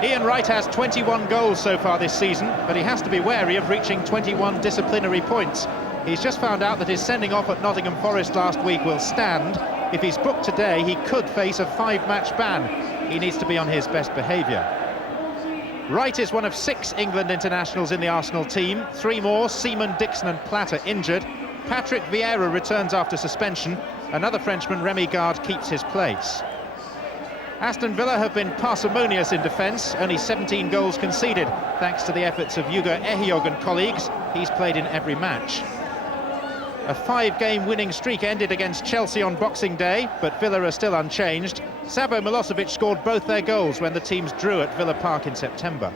Ian Wright has 21 goals so far this season, but he has to be wary of reaching 21 disciplinary points. He's just found out that his sending off at Nottingham Forest last week will stand. If he's booked today, he could face a 5-match ban. He needs to be on his best behaviour. Wright is one of 6 England internationals in the Arsenal team. 3 more, Seaman, Dixon and Platt, are injured. Patrick Vieira returns after suspension. Another Frenchman, Remy Gard, keeps his place. Aston Villa have been parsimonious in defence, only 17 goals conceded, thanks to the efforts of Hugo Ehiogu and colleagues. He's played in every match. A 5-game winning streak ended against Chelsea on Boxing Day, but Villa are still unchanged. Sabo Milosevic scored both their goals when the teams drew at Villa Park in September.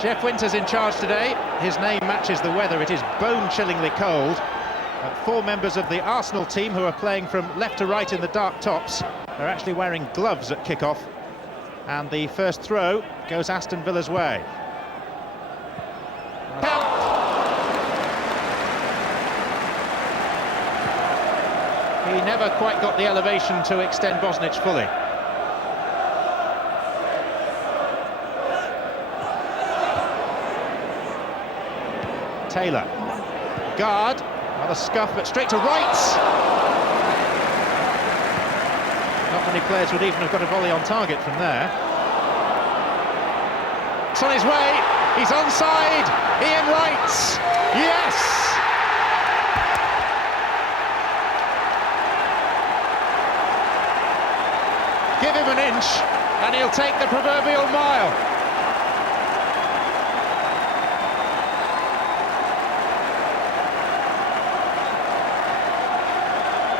Jeff Winter's in charge today. His name matches the weather. It is bone-chillingly cold. 4 members of the Arsenal team who are playing from left to right in the dark tops are actually wearing gloves at kick-off. And the first throw goes Aston Villa's way. He never quite got the elevation to extend Bosnich fully. Taylor. Guard. Another scuff, but straight to Wright. Not many players would even have got a volley on target from there. It's on his way. He's onside. Ian Wright. Yes! Give him an inch, and he'll take the proverbial mile.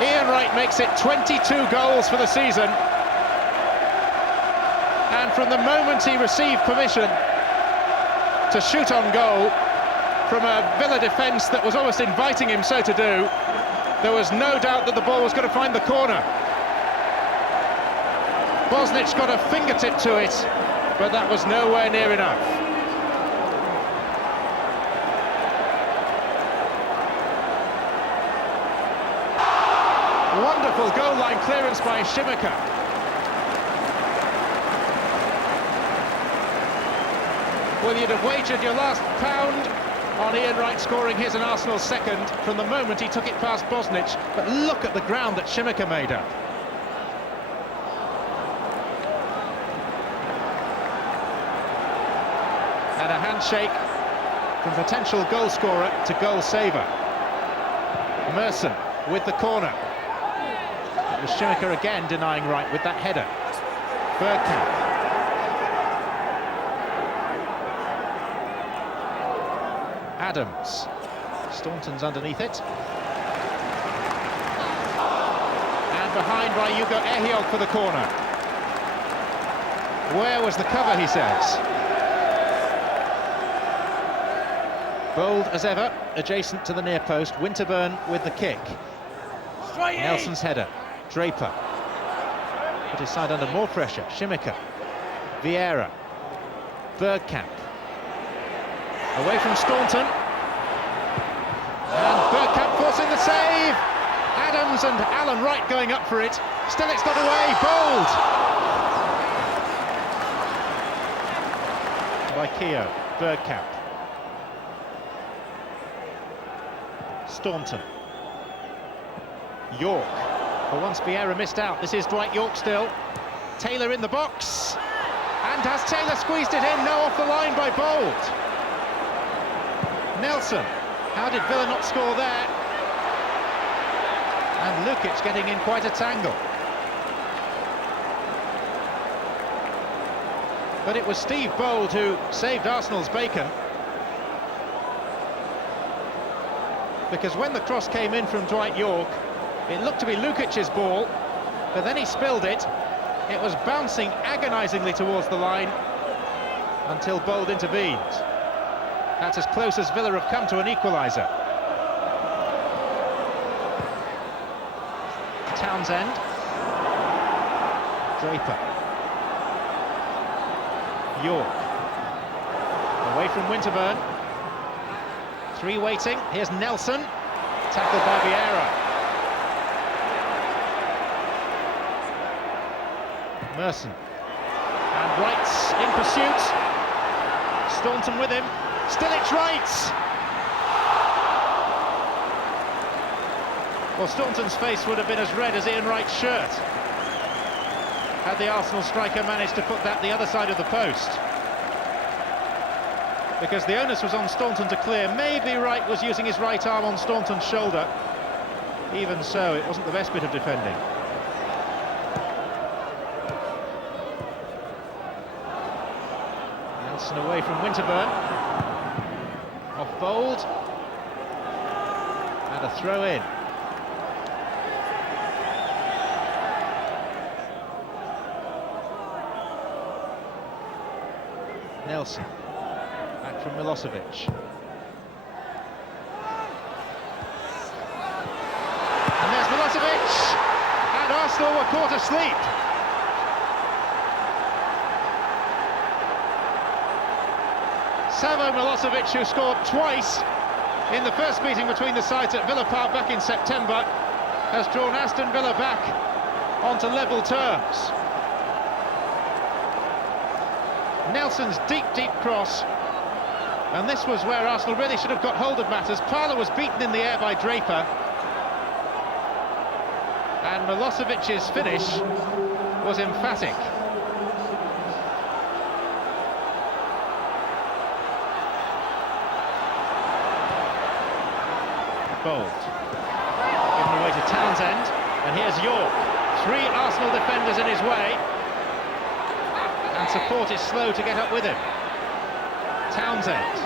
Ian Wright makes it 22 goals for the season, and from the moment he received permission to shoot on goal from a Villa defence that was almost inviting him so to do, there was no doubt that the ball was going to find the corner. Bosnich got a fingertip to it, but that was nowhere near enough. Wonderful goal line clearance by Shimika. Well, you'd have wagered your last pound on Ian Wright scoring his and Arsenal's second from the moment he took it past Bosnich, but look at the ground that Shimika made up. And a handshake from potential goal scorer to goal saver. Merson with the corner. It was Shimika again denying Wright with that header. Bergkamp. Adams. Staunton's underneath it. And behind by Hugo Ehiogu for the corner. Where was the cover, he says. Bold as ever, adjacent to the near post. Winterburn with the kick. Nelson's header. Draper. Put his side under more pressure. Shimika. Vieira. Bergkamp. Away from Staunton. And Bergkamp forcing the save. Adams and Alan Wright going up for it. Still it's got away. Bold. By Keogh. Bergkamp. Staunton. York. For once Vieira missed out. This is Dwight York still. Taylor in the box. And has Taylor squeezed it in? No, off the line by Bold. Nelson. How did Villa not score there? And Lukic getting in quite a tangle. But it was Steve Bold who saved Arsenal's bacon. Because when the cross came in from Dwight York, it looked to be Lukic's ball, but then he spilled it. It was bouncing agonisingly towards the line until Bold intervened. That's as close as Villa have come to an equaliser. Townsend. Draper. York. Away from Winterburn. 3 waiting. Here's Nelson. Tackled by Vieira. Merson. And Wright's in pursuit. Staunton with him. Still it's Wright! Well, Staunton's face would have been as red as Ian Wright's shirt had the Arsenal striker managed to put that the other side of the post. Because the onus was on Staunton to clear. Maybe Wright was using his right arm on Staunton's shoulder. Even so, it wasn't the best bit of defending. Nelson away from Winterburn. Off Bold. And a throw in. Nelson, back from Milosevic. And there's Milosevic! And Arsenal were caught asleep. Savo Milosevic, who scored twice in the first meeting between the sides at Villa Park back in September, has drawn Aston Villa back onto level terms. Nelson's deep cross, and this was where Arsenal really should have got hold of matters. Parlour was beaten in the air by Draper, and Milosevic's finish was emphatic. Bold, given away to Townsend, and here's York. 3 Arsenal defenders in his way. And support is slow to get up with him. Townsend.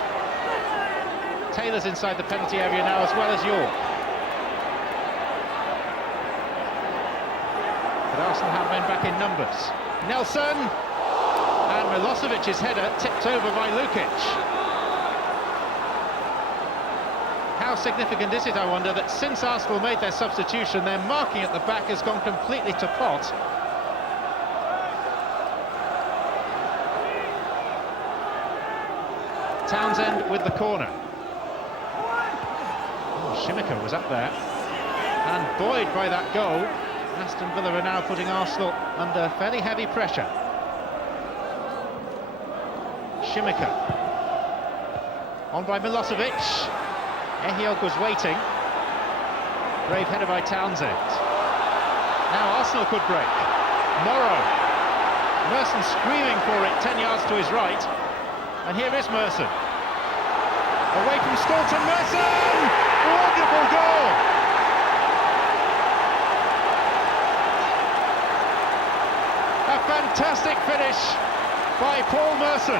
Taylor's inside the penalty area now, as well as York. But Arsenal have men back in numbers. Nelson! And Milosevic's header tipped over by Lukic. How significant is it, I wonder, that since Arsenal made their substitution, their marking at the back has gone completely to pot. Townsend with the corner. Oh, Shimika was up there and buoyed by that goal. Aston Villa are now putting Arsenal under fairly heavy pressure. Shimika on by Milosevic. Ehiog was waiting. Brave header by Townsend. Now Arsenal could break. Morrow. Merson screaming for it 10 yards to his right. And here is Merson. Away from Staunton, Merson! Wonderful goal! A fantastic finish by Paul Merson,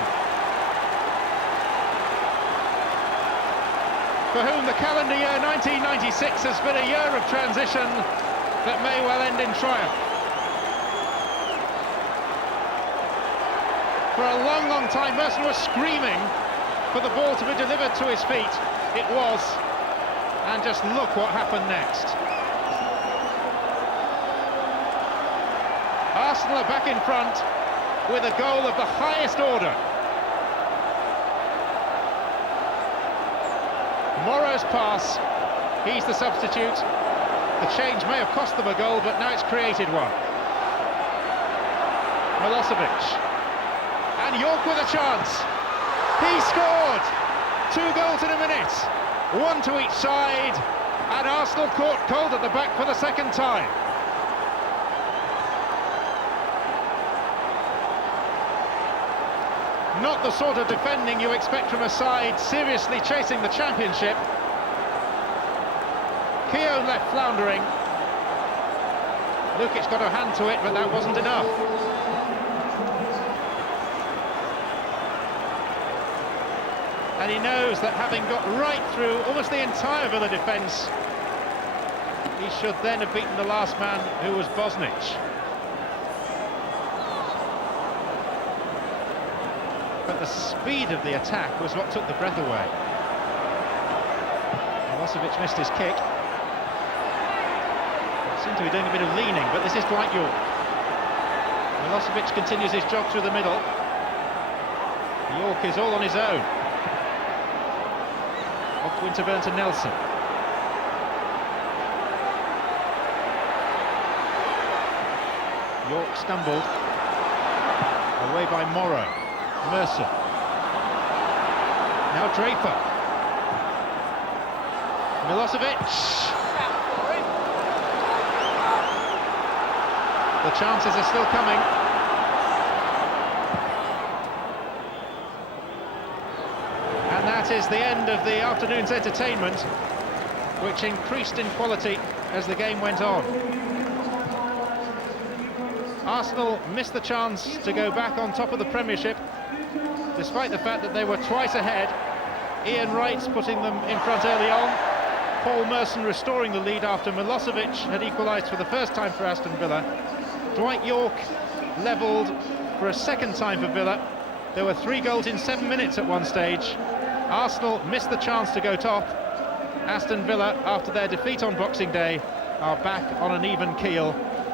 for whom the calendar year 1996 has been a year of transition that may well end in triumph. For a long time, Merson was screaming for the ball to be delivered to his feet. It was, and just look what happened next. Arsenal are back in front with a goal of the highest order. Morrow's pass, he's the substitute. The change may have cost them a goal, but now it's created one. Milosevic. And York with a chance. He scored! 2 goals in a minute. 1 to each side. And Arsenal caught cold at the back for the second time. Not the sort of defending you expect from a side seriously chasing the championship. Keown left floundering. Lukic got a hand to it, but that wasn't enough. And he knows that having got right through almost the entire Villa defence, he should then have beaten the last man, who was Bosnich. But the speed of the attack was what took the breath away. Milosevic missed his kick. Seemed to be doing a bit of leaning, but this is Dwight York. Milosevic continues his jog through the middle. York is all on his own. Off Winterburn to Nelson. York stumbled. Away by Morrow. Mercer. Now Draper. Milosevic. The chances are still coming. And that is the end of the afternoon's entertainment, which increased in quality as the game went on. Arsenal missed the chance to go back on top of the Premiership, despite the fact that they were twice ahead. Ian Wright's putting them in front early on. Paul Merson restoring the lead after Milosevic had equalised for the first time for Aston Villa. Dwight York levelled for a second time for Villa. There were 3 goals in 7 minutes at one stage. Arsenal missed the chance to go top. Aston Villa, after their defeat on Boxing Day, are back on an even keel.